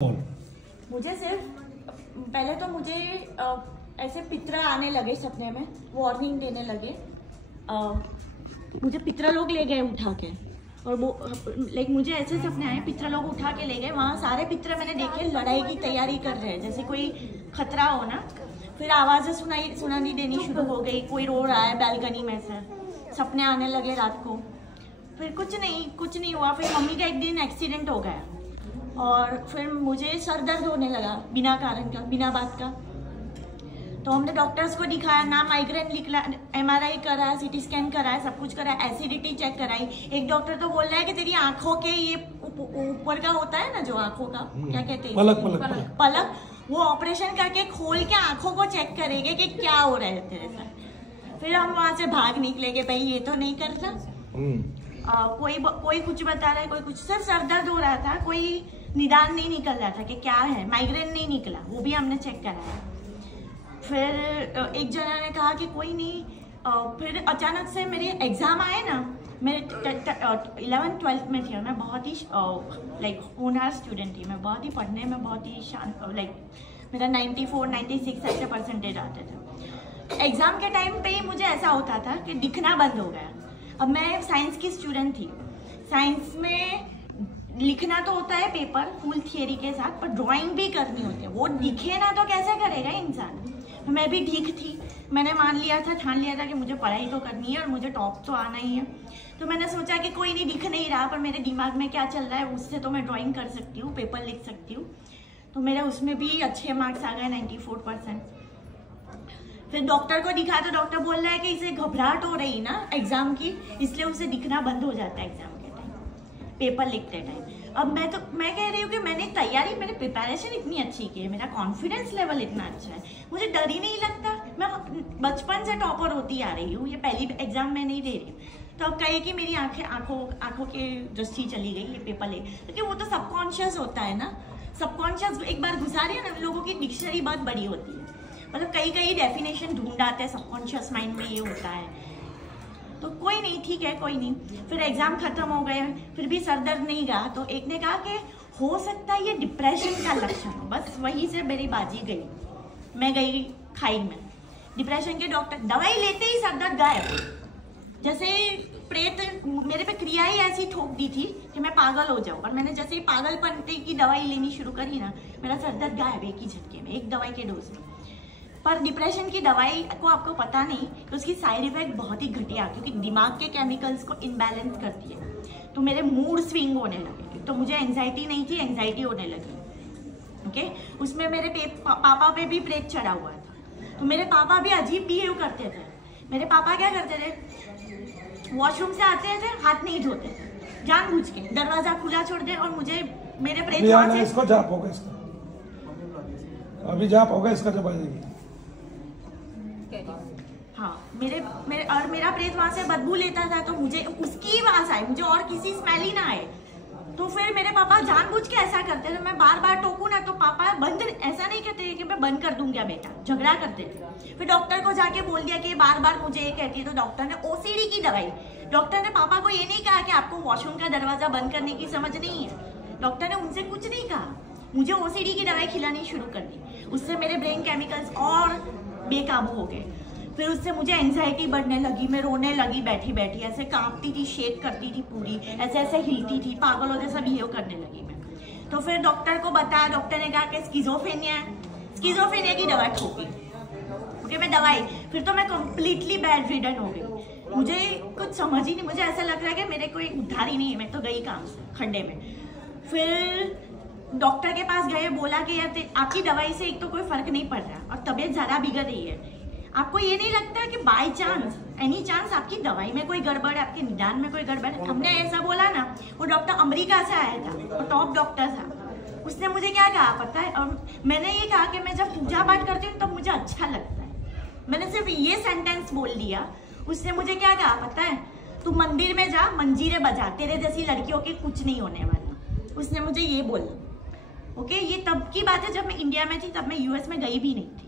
मुझे सिर्फ पहले तो मुझे ऐसे पितरा आने लगे सपने में, वार्निंग देने लगे। मुझे पितरा लोग ले गए उठा के, और वो लाइक मुझे ऐसे सपने आए पितरा लोग उठा के ले गए। वहाँ सारे पितरा मैंने देखे लड़ाई की तैयारी कर रहे हैं, जैसे कोई खतरा हो ना। फिर आवाज़ें सुनानी देनी शुरू हो गई, कोई रो रहा है बैल्कनी में से। सपने आने लगे रात को। फिर कुछ नहीं हुआ। फिर मम्मी का एक दिन एक्सीडेंट हो गया और फिर मुझे सर दर्द होने लगा बिना कारण का, बिना बात का। तो हमने डॉक्टर्स को दिखाया, ना माइग्रेन निकला, MRI कराया, CT स्कैन कराया, सब कुछ कराया, एसिडिटी चेक कराई। एक डॉक्टर तो बोल रहा है कि तेरी आंखों के ये ऊपर का होता है ना, जो आंखों का क्या कहते हैं, पलक, वो ऑपरेशन करके खोल के आंखों को चेक करेंगे कि क्या हो रहा है तेरे साथ। फिर हम वहां से भाग निकले कि भाई ये तो नहीं करता। कोई कुछ बता रहा है, कोई कुछ, सिर्फ सर दर्द हो रहा था, कोई निदान नहीं निकल रहा था कि क्या है। माइग्रेन नहीं निकला, वो भी हमने चेक कराया। फिर एक जना ने कहा कि कोई नहीं। फिर अचानक से मेरे एग्जाम आए ना, मेरे 11th 12th में थी और मैं बहुत ही लाइक होनहार स्टूडेंट थी। मैं बहुत ही पढ़ने में बहुत ही शांत, लाइक मेरा 94 96 ऐसे परसेंटेज आते थे। एग्जाम के टाइम पे ही मुझे ऐसा होता था कि दिखना बंद हो गया। अब मैं साइंस की स्टूडेंट थी, साइंस में लिखना तो होता है पेपर फुल थियरी के साथ, पर ड्राइंग भी करनी होती है। वो दिखे ना तो कैसे करेगा इंसान। मैं भी ठीक थी, मैंने ठान लिया था कि मुझे पढ़ाई तो करनी है और मुझे टॉप तो आना ही है। तो मैंने सोचा कि कोई नहीं दिख नहीं रहा, पर मेरे दिमाग में क्या चल रहा है उससे तो मैं ड्राइंग कर सकती हूँ, पेपर लिख सकती हूँ। तो मेरे उसमें भी अच्छे मार्क्स आ गए, 94%। फिर डॉक्टर को दिखा तो डॉक्टर बोल रहा है कि इसे घबराहट हो रही ना एग्जाम की, इसलिए उसे दिखना बंद हो जाता है एग्जाम के टाइम, पेपर लिखते टाइम। अब मैं कह रही हूँ कि मैंने प्रिपरेशन इतनी अच्छी की है, मेरा कॉन्फिडेंस लेवल इतना अच्छा है, मुझे डर ही नहीं लगता। मैं बचपन से टॉपर होती आ रही हूँ, ये पहली एग्जाम में नहीं दे रही हूँ। तो अब कहे कि मेरी आंखों की दृष्टि चली गई ये पेपर ले, क्योंकि वो तो सबकॉन्शियस होता है ना। सबकॉन्शियस एक बार घुसा रही है ना, लोगों की डिक्शनरी बहुत बड़ी होती है, मतलब कई डेफिनेशन ढूंढ आते हैं, सबकॉन्शियस माइंड में ये होता है। तो कोई नहीं, ठीक है कोई नहीं। फिर एग्जाम खत्म हो गए, फिर भी सर दर्द नहीं गया। तो एक ने कहा कि हो सकता है ये डिप्रेशन का लक्षण हो। बस वहीं से मेरी बाजी गई, मैं गई खाई में। डिप्रेशन के डॉक्टर, दवाई लेते ही सर दर्द गायब। जैसे प्रेत मेरे पे क्रिया ही ऐसी ठोक दी थी कि मैं पागल हो जाऊँ। और मैंने जैसे ही पागलपन की दवाई लेनी शुरू करी ना, मेरा सर दर्द गायब एक ही झटके में, एक दवाई के डोज में। पर डिप्रेशन की दवाई को आपको पता नहीं कि उसकी साइड इफेक्ट बहुत ही घटिया, क्योंकि दिमाग के केमिकल्स को इनबैलेंस करती है। तो मेरे मूड स्विंग होने लगे। तो मुझे एंजाइटी नहीं थी, एंजाइटी होने लगी। ओके, उसमें मेरे पापा पे भी प्रेत चढ़ा हुआ था। तो मेरे पापा भी अजीब बिहेव करते थे। मेरे पापा क्या करते थे, वॉशरूम से आते थे, हाथ नहीं धोते थे, जानबूझ के दरवाजा खुला छोड़ दे और मुझे मेरे प्रेत वहां से इसको जाप होगा, इसका अभी जाप होगा इसका जब आएगी। हाँ, मेरा प्रेत वहां से बदबू लेता था, तो मुझे उसकी आवाज आई, मुझे और किसी स्मेल ही ना आए। तो फिर मेरे पापा जानबूझ के ऐसा करते थे। मैं बार बार टोकू ना तो पापा बंद ऐसा नहीं कहते कि मैं बंद कर दूंगा बेटा, झगड़ा करते थे। फिर डॉक्टर को जाके बोल दिया कि बार बार मुझे ये कहती है। तो डॉक्टर ने OCD की दवाई, डॉक्टर ने पापा को ये नहीं कहा कि आपको वॉशरूम का दरवाजा बंद करने की समझ नहीं है, डॉक्टर ने उनसे कुछ नहीं कहा, मुझे OCD की दवाई खिलानी शुरू कर दी। उससे मेरे ब्रेन केमिकल्स और बेकाबू हो गए। फिर उससे मुझे एंजाइटी बढ़ने लगी, मैं रोने लगी बैठी बैठी, ऐसे कांपती थी, शेक करती थी पूरी, ऐसे हिलती थी, पागलों जैसा बिहेव करने लगी मैं। तो फिर डॉक्टर को बताया, डॉक्टर ने कहा कि स्किज़ोफ्रेनिया है, स्किज़ोफ्रेनिया की दवा ठोकी। ओके, मैं दवाई, फिर तो मैं कम्प्लीटली बेड रिडन हो गई। मुझे कुछ समझ ही नहीं, मुझे ऐसा लग रहा है कि मेरे कोई उद्धार ही नहीं है, मैं तो गई काम से खड्डे में। फिर डॉक्टर के पास गए, बोला कि यार आपकी दवाई से एक तो कोई फर्क नहीं पड़ रहा और तबीयत ज़्यादा बिगड़ रही है। आपको ये नहीं लगता कि बाय चांस, एनी चांस आपकी दवाई में कोई गड़बड़ है, आपके निदान में कोई गड़बड़ है? हमने ऐसा बोला ना। वो डॉक्टर अमेरिका से आया था और टॉप डॉक्टर था। उसने मुझे क्या कहा पता है, और मैंने ये कहा कि मैं जब पूजा पाठ करती हूँ तब मुझे अच्छा लगता है। मैंने सिर्फ ये सेंटेंस बोल दिया। उसने मुझे क्या कहा पता है, तू मंदिर में जा, मंजीरे बजा, तेरे जैसी लड़कियों के कुछ नहीं होने वाला। उसने मुझे ये बोला। ओके, ये तब की बात है जब मैं इंडिया में थी, तब मैं US में गई भी नहीं थी।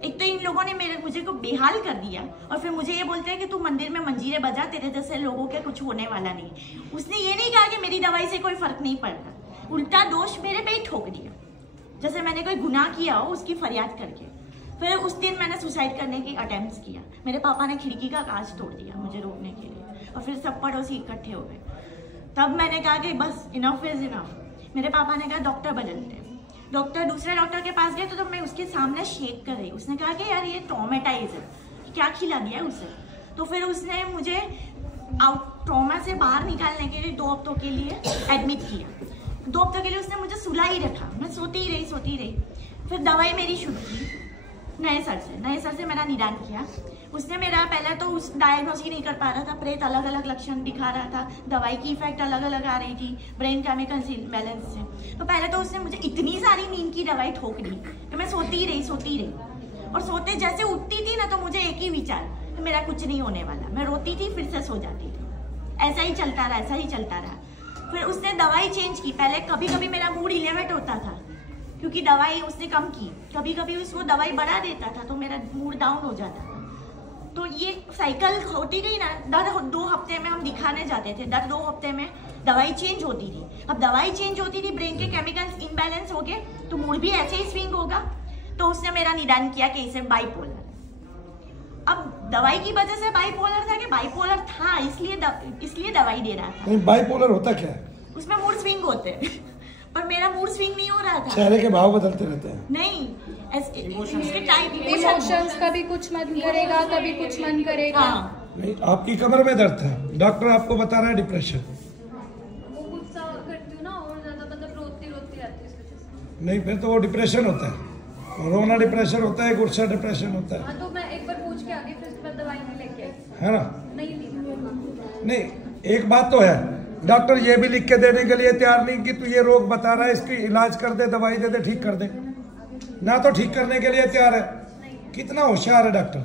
एक तो इन लोगों ने मुझे को बेहाल कर दिया, और फिर मुझे ये बोलते हैं कि तू मंदिर में मंजीरे बजा, तेरे जैसे लोगों के कुछ होने वाला नहीं। उसने ये नहीं कहा कि मेरी दवाई से कोई फर्क नहीं पड़ता। उल्टा दोष मेरे पे ही ठोक दिया, जैसे मैंने कोई गुनाह किया हो उसकी फरियाद करके। फिर उस दिन मैंने सुसाइड करने की अटेम्प्ट किया। मेरे पापा ने खिड़की का कांच तोड़ दिया मुझे रोकने के लिए, और फिर सब पड़ोसी इकट्ठे हो गए। तब मैंने कहा कि बस इनफ इज इनफ। मेरे पापा ने कहा डॉक्टर बदलते हैं। दूसरे डॉक्टर के पास गए तो मैं उसके सामने शेक कर रही। उसने कहा कि यार ये ट्रॉमेटाइज है, क्या खिला दिया उसे। तो फिर उसने मुझे ट्रॉमा से बाहर निकालने के लिए 2 हफ्तों के लिए एडमिट किया। 2 हफ्तों के लिए उसने मुझे सुला ही रखा, मैं सोती रही। फिर दवाई मेरी शुरू की नए सर से मेरा निदान किया। उसने मेरा पहले तो उस डायग्नोस ही नहीं कर पा रहा था, प्रेत अलग अलग लक्षण दिखा रहा था, दवाई की इफेक्ट अलग अलग आ रही थी ब्रेन केमिकल इम्बैलेंस से। तो पहले तो उसने मुझे इतनी सारी नींद की दवाई ठोक दी कि मैं सोती रही। और सोते जैसे उठती थी ना तो मुझे एक ही विचार, मेरा कुछ नहीं होने वाला। मैं रोती थी, फिर से सो जाती थी। ऐसा ही चलता रहा। फिर उसने दवाई चेंज की। पहले कभी कभी मेरा मूड इलेवेट होता था क्योंकि दवाई उसने कम की, कभी कभी उसको दवाई बढ़ा देता था तो मेरा मूड डाउन हो जाता था। तो ये साइकिल होती गई ना। दर 2 हफ्ते में हम दिखाने जाते थे, दर 2 हफ्ते में दवाई चेंज होती थी। अब दवाई चेंज होती थी, ब्रेन के केमिकल्स इम्बैलेंस हो गए तो मूड भी ऐसे ही स्विंग होगा। तो उसने मेरा निदान किया कि इसे बाइपोलर। अब दवाई की वजह से बाइपोलर था कि बाइपोलर था इसलिए दवाई दे रहा था। नहीं, बाइपोलर होता क्या है? उसमें मूड स्विंग होते हैं पर मेरा मूड स्विंग नहीं हो रहा था। चेहरे के भाव बदलते रहते हैं। नहीं, इमोशंस कभी कुछ मन करेगा, कभी कुछ मन करेगा। हाँ। नहीं, आपकी कमर में दर्द था, डॉक्टर आपको बता रहा है डिप्रेशन। वो गुस्सा करती हूँ ना और ज्यादा, मतलब रोती रहती है इस वजह से। नहीं, फिर तो वो डिप्रेशन होता है। रोना डिप्रेशन होता है, गुस्सा डिप्रेशन होता है। हाँ, तो मैं एक बार पूछ के आ गई, फिर उसके बाद दवाई नहीं लेके आई, है ना? नहीं, एक बात तो है, डॉक्टर ये भी लिख के देने के लिए तैयार नहीं कि तू ये रोग बता रहा है, इसकी इलाज कर दे, दवाई दे दे, ठीक कर दे। ना तो ठीक करने के लिए तैयार है। कितना होशियार है डॉक्टर,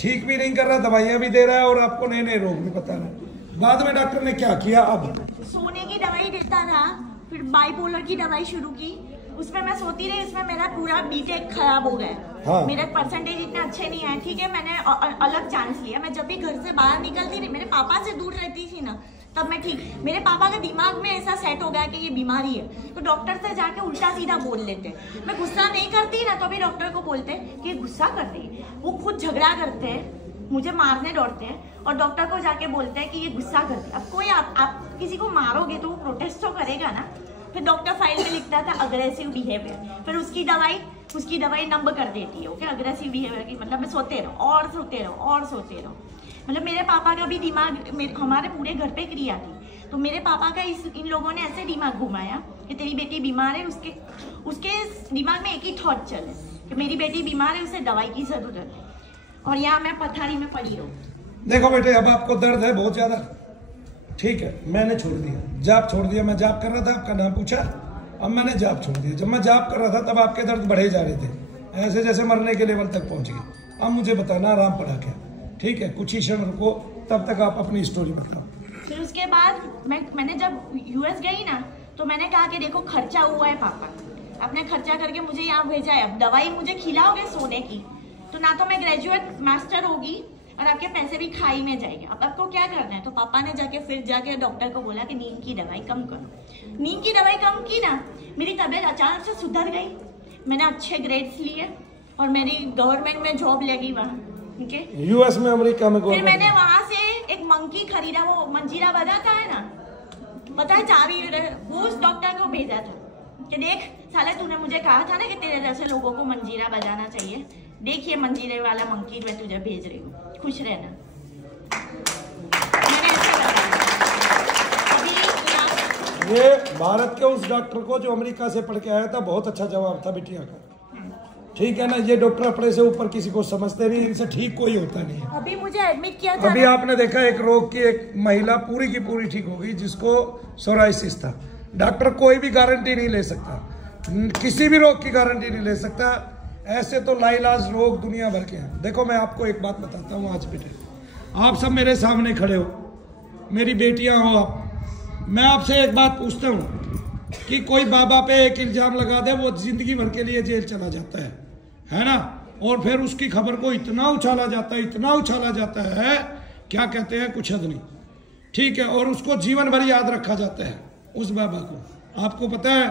ठीक भी नहीं कर रहा, दवाइयां भी दे रहा है और आपको नए नए रोग भी बता रहा है। बाद में डॉक्टर ने क्या किया? अब सोने की दवाई देता था, फिर बाइपोलर की दवाई शुरू की। उसमें मैं सोती रही, उसमें मेरा पूरा बीटेक खराब हो गया। हाँ। मेरे परसेंटेज इतने अच्छे नहीं आए। ठीक है, मैंने अलग चांस लिया। मैं जब भी घर से बाहर निकलती थी, मेरे पापा से दूर रहती थी ना, तब मैं ठीक। मेरे पापा के दिमाग में ऐसा सेट हो गया कि ये बीमारी है, तो डॉक्टर से जाके उल्टा सीधा बोल लेते। मैं गुस्सा नहीं करती ना तो भी डॉक्टर को बोलते कि ये गुस्सा कर रही है। वो खुद झगड़ा करते हैं, मुझे मारने दौड़ते हैं और डॉक्टर को जाके बोलते हैं कि ये गुस्सा करती है। अब कोई आप किसी को मारोगे तो वो प्रोटेस्ट तो करेगा ना। फिर डॉक्टर फाइल में लिखता था अग्रेसिव बिहेवियर, फिर उसकी दवाई नंबर कर देती है। ओके, अग्रेसिव बिहेवियर की मतलब मैं सोते रहो। मतलब मेरे पापा का भी दिमाग, हमारे पूरे घर पे क्रिया थी, तो मेरे पापा का इन लोगों ने ऐसे दिमाग घुमाया कि तेरी बेटी बीमार है। उसके दिमाग में एक ही थॉट चले कि मेरी बेटी बीमार है, उसे दवाई की जरूरत है, और यहाँ मैं पथारी में पड़ी रहूँ। देखो बेटे, अब आपको दर्द है बहुत ज्यादा, ठीक है, मैंने छोड़ दिया, जाप छोड़ दिया। मैं जाप कर रहा था, आपका नाम पूछा, अब मैंने जाप छोड़ दिया। जब मैं जाप कर रहा था तब आपके दर्द बढ़े जा रहे थे, ऐसे जैसे मरने के लेवल तक पहुंच गए। अब मुझे बताना आराम पड़ा क्या? ठीक है, कुछ ही क्षण रुको, तब तक आप अपनी स्टोरी बताओ। फिर उसके बाद मैंने जब यूएस गई ना, तो मैंने कहा कि देखो खर्चा हुआ है, पापा आपने खर्चा करके मुझे यहाँ भेजा है, अब दवाई मुझे खिलाओगे सोने की, तो ना तो मैं ग्रेजुएट मास्टर होगी और आपके पैसे भी खाई में जाएंगे। अब आपको क्या करना है? तो पापा ने जाके डॉक्टर को बोला कि नींद की दवाई कम करो। नींद की दवाई कम की ना, मेरी तबीयत अचानक से सुधर गई। मैंने अच्छे ग्रेड्स लिए और मेरी गवर्नमेंट में जॉब लगी वहाँ। ठीक है, यूएस में, अमेरिका में। फिर मैंने वहाँ से एक मंकी खरीदा, वो मंजीरा बजाता है ना, पता है, चाबी, वो उस डॉक्टर को भेजा था कि देख साले, तूने मुझे कहा था ना कि तेरे जैसे लोगों को मंजीरा बजाना चाहिए, देखिए मंजीरे वाला मंकी मैं तुझे भेज रही हूँ, खुश रहना। ये भारत के उस डॉक्टर को जो अमेरिका से पढ़ के आया था, बहुत अच्छा जवाब था बिटिया का। ठीक है ना, ये डॉक्टर अपने से ऊपर किसी को समझते नहीं, इनसे ठीक कोई होता नहीं है। अभी मुझे एडमिट किया था। अभी आपने देखा एक रोग की एक महिला पूरी की पूरी ठीक हो गई जिसको सोराइसिस था। डॉक्टर कोई भी गारंटी नहीं ले सकता, किसी भी रोग की गारंटी नहीं ले सकता। ऐसे तो लाइलाज रोग दुनिया भर के हैं। देखो मैं आपको एक बात बताता हूँ आज बेटे, आप सब मेरे सामने खड़े हो, मेरी बेटियां हो आप, मैं आपसे एक बात पूछता हूँ कि कोई बाबा पे एक इल्जाम लगा दे, वो जिंदगी भर के लिए जेल चला जाता है ना, और फिर उसकी खबर को इतना उछाला जाता है, क्या कहते हैं, कुछ हद नहीं। ठीक है, और उसको जीवन भर याद रखा जाता है उस बाबा को। आपको पता है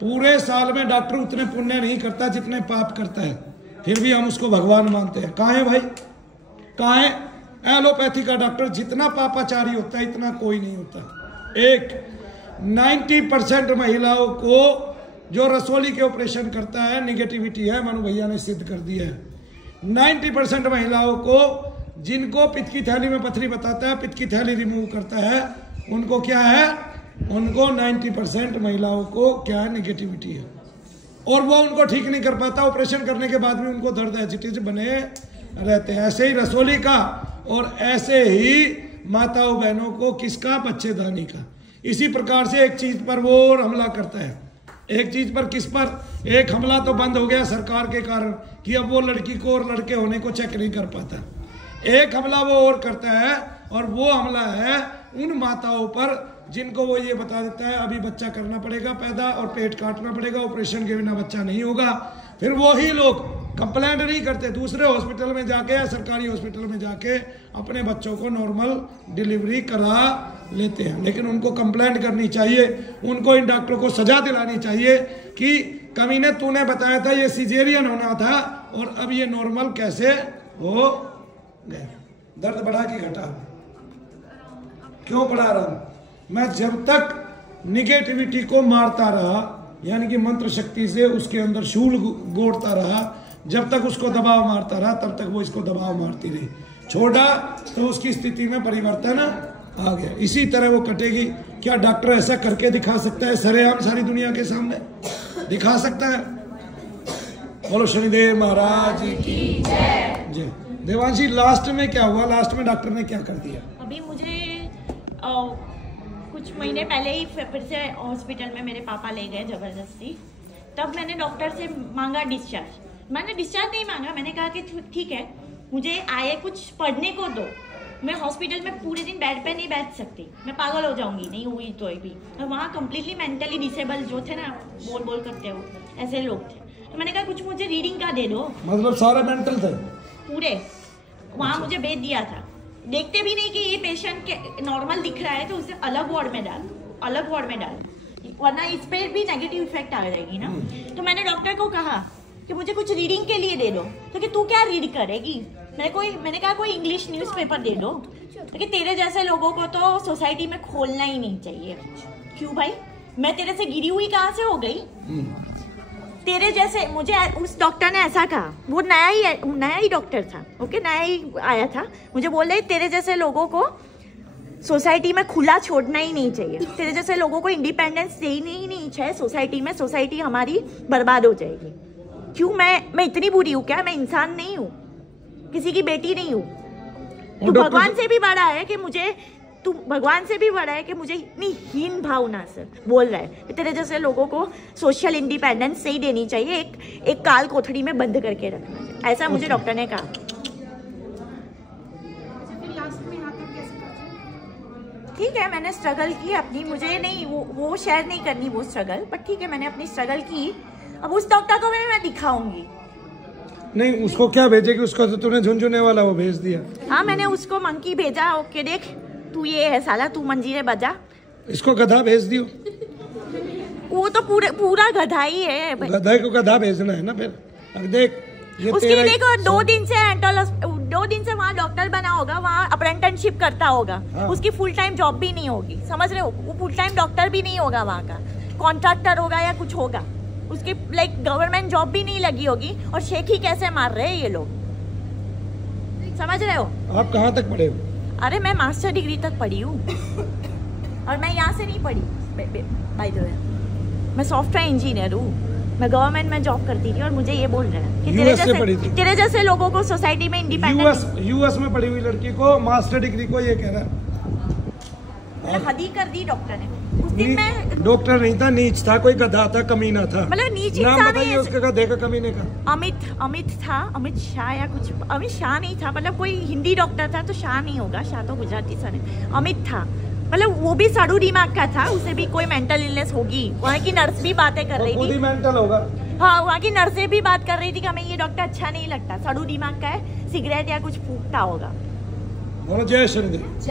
पूरे साल में डॉक्टर उतने पुण्य नहीं करता जितने पाप करता है, फिर भी हम उसको भगवान मानते हैं। कहाँ है भाई, कहाँ है? एलोपैथी का डॉक्टर जितना पापाचारी होता है इतना कोई नहीं होता। 90% महिलाओं को जो रसोली के ऑपरेशन करता है निगेटिविटी है, मनु भैया ने सिद्ध कर दिया है। 90% महिलाओं को जिनको पित्त की थैली में पथरी बताता है, पित्त की थैली रिमूव करता है, उनको क्या है, उनको 90% महिलाओं को क्या है, निगेटिविटी है, और वो उनको ठीक नहीं कर पाता। ऑपरेशन करने के बाद भी उनको दर्द एजिटेज बने रहते हैं। ऐसे ही रसोली का और ऐसे ही माताओं बहनों को किसका, बच्चेदानी का। इसी प्रकार से एक चीज पर वो और हमला करता है। एक चीज पर, किस पर? एक हमला तो बंद हो गया सरकार के कारण कि अब वो लड़की को और लड़के होने को चेक नहीं कर पाता। एक हमला वो और करता है, और वो हमला है उन माताओं पर जिनको वो ये बता देता है अभी बच्चा करना पड़ेगा पैदा और पेट काटना पड़ेगा, ऑपरेशन के बिना बच्चा नहीं होगा। फिर वही लोग कंप्लेंट नहीं करते, दूसरे हॉस्पिटल में जाके या सरकारी हॉस्पिटल में जाके अपने बच्चों को नॉर्मल डिलीवरी करा लेते हैं। लेकिन उनको कंप्लेंट करनी चाहिए, उनको इन डॉक्टरों को सजा दिलानी चाहिए कि कमीने तूने बताया था ये सिजेरियन होना था और अब ये नॉर्मल कैसे हो गया। दर्द बढ़ा कि घटा? क्यों बढ़ा रहा हूं मैं? जब तक निगेटिविटी को मारता रहा, यानी कि मंत्र शक्ति से उसके अंदर शूल गोड़ता रहा, जब तक उसको दबाव मारता रहा तब तक वो इसको दबाव मारती रही। छोड़ा तो उसकी स्थिति में परिवर्तन आ गया। इसी तरह वो कटेगी। क्या डॉक्टर ऐसा करके दिखा सकता है सरेआम सारी दुनिया के सामने? दिखा सकता है? बोलो शनिदेव महाराज की जय। देवांशी, लास्ट में क्या हुआ? लास्ट में डॉक्टर ने क्या कर दिया? अभी मुझे कुछ महीने पहले ही फिर से हॉस्पिटल में मेरे पापा ले गए जबरदस्ती। तब मैंने डॉक्टर से मांगा डिस्चार्ज। मैंने डिस्चार्ज नहीं मांगा, मैंने कहा कि ठीक है मुझे आए कुछ पढ़ने को दो, मैं हॉस्पिटल में पूरे दिन बेड पे नहीं बैठ सकती, मैं पागल हो जाऊंगी नहीं हुई तो भी। और वहाँ कम्प्लीटली मेंटली डिसेबल जो थे ना, बोल बोल करते हो ऐसे लोग थे। तो मैंने कहा कुछ मुझे रीडिंग का दे दो। मतलब सारे मेंटल थे पूरे? वहाँ मुझे भेज दिया था। देखते भी नहीं कि ये पेशेंट के नॉर्मल दिख रहा है तो उसे अलग वार्ड में डाल, अलग वार्ड में डाल, वरना इस पे भी नेगेटिव इफेक्ट आ जाएगी ना। तो मैंने डॉक्टर को कहा कि मुझे कुछ रीडिंग के लिए दे दो। तो कि तू क्या रीड करेगी? मैंने कहा कोई इंग्लिश न्यूज़पेपर दे दो। तो कि तेरे जैसे लोगों को तो सोसाइटी में खोलना ही नहीं चाहिए। क्यों भाई, मैं तेरे से गिरी हुई कहाँ से हो गई? तेरे जैसे, मुझे उस डॉक्टर ने ऐसा कहा, वो नया ही डॉक्टर था, ओके, नया ही आया था। मुझे बोले तेरे जैसे लोगों को सोसाइटी में खुला छोड़ना ही नहीं चाहिए, तेरे जैसे लोगों को इंडिपेंडेंस देनी ही नहीं चाहिए सोसाइटी में, सोसाइटी हमारी बर्बाद हो जाएगी। क्यों, मैं इतनी बुरी हूँ क्या? मैं इंसान नहीं हूँ, किसी की बेटी नहीं हूँ। तू भगवान से भी बड़ा है कि मुझे, तू भगवान से भी बड़ा है कि मुझे इतनी हीन भावना से बोल रहा है। तेरे जैसे लोगों को सोशल इंडिपेंडेंस सही देनी चाहिए, एक काल कोठड़ी में बंद करके रखना चाहिए, ऐसा मुझे डॉक्टर ने कहा। ठीक है, मैंने स्ट्रगल की अपनी, मुझे नहीं वो शेयर नहीं करनी वो स्ट्रगल, बट ठीक है मैंने अपनी स्ट्रगल की। अब उस डॉक्टर को मैं दिखाऊंगी। नहीं, उसको क्या भेजेगी? उसको तो तूने झुनझुने वाला वो भेज दिया। हाँ, मैंने उसको मंकी भेजा। ओके देख, तू ये है साला, तू मंजीरे बजा। इसको गधा भेज दियो। वो तो पूरा गधा ही है। गधा को गधा भेजना है ना फिर। अब देख ये उसके लिए देखो 2 दिन से वहाँ डॉक्टर बना होगा, वहाँ अप्रेंटिसशिप करता होगा। हाँ। उसकी फुल टाइम जॉब भी नहीं होगी, समझ रहे हो? वो फुल टाइम डॉक्टर भी नहीं होगा, वहाँ का कॉन्ट्रैक्टर होगा या कुछ होगा। उसकी गवर्नमेंट जॉब भी नहीं लगी होगी। और शेखी कैसे मार रहे हैं ये लोग, समझ रहे हो? आप कहाँ तक पढ़े हो? अरे मैं मास्टर डिग्री तक पढ़ी हूँ और मैं यहाँ से नहीं पढ़ी। बाय द वे, मैं सॉफ्टवेयर इंजीनियर हूँ। मैं गवर्नमेंट में जॉब करती थी और मुझे ये बोल रहे हैं कि तेरे जैसे लोगों को सोसाइटी में इंडिपेंडेंट। यूएस में पढ़ी हुई लड़की को मास्टर डिग्री को ये कह रहा है। हद ही कर दी डॉक्टर ने। उस दिन मैं डॉक्टर नहीं था, नीच था, कोई गधा था, कमीना था। मतलब नीच नाम बताइए उसके गधे का, कमीने का। अमित था, अमित शाह या कुछ। अमित शाह नहीं था, मतलब कोई हिंदी डॉक्टर था तो शाह नहीं होगा, शाह तो गुजराती सर है। अमित था, मतलब वो भी सड़ू दिमाग का था, उसे भी कोई मेंटल इलनेस होगी। वहाँ की नर्स भी बातें कर रही थी। मेंटल होगा। हाँ, वहाँ की नर्सें भी बात कर रही थी कि हमें ये डॉक्टर अच्छा नहीं लगता, सड़ू दिमाग का है, सिगरेट या कुछ फूकता होगा। जय श्री देव।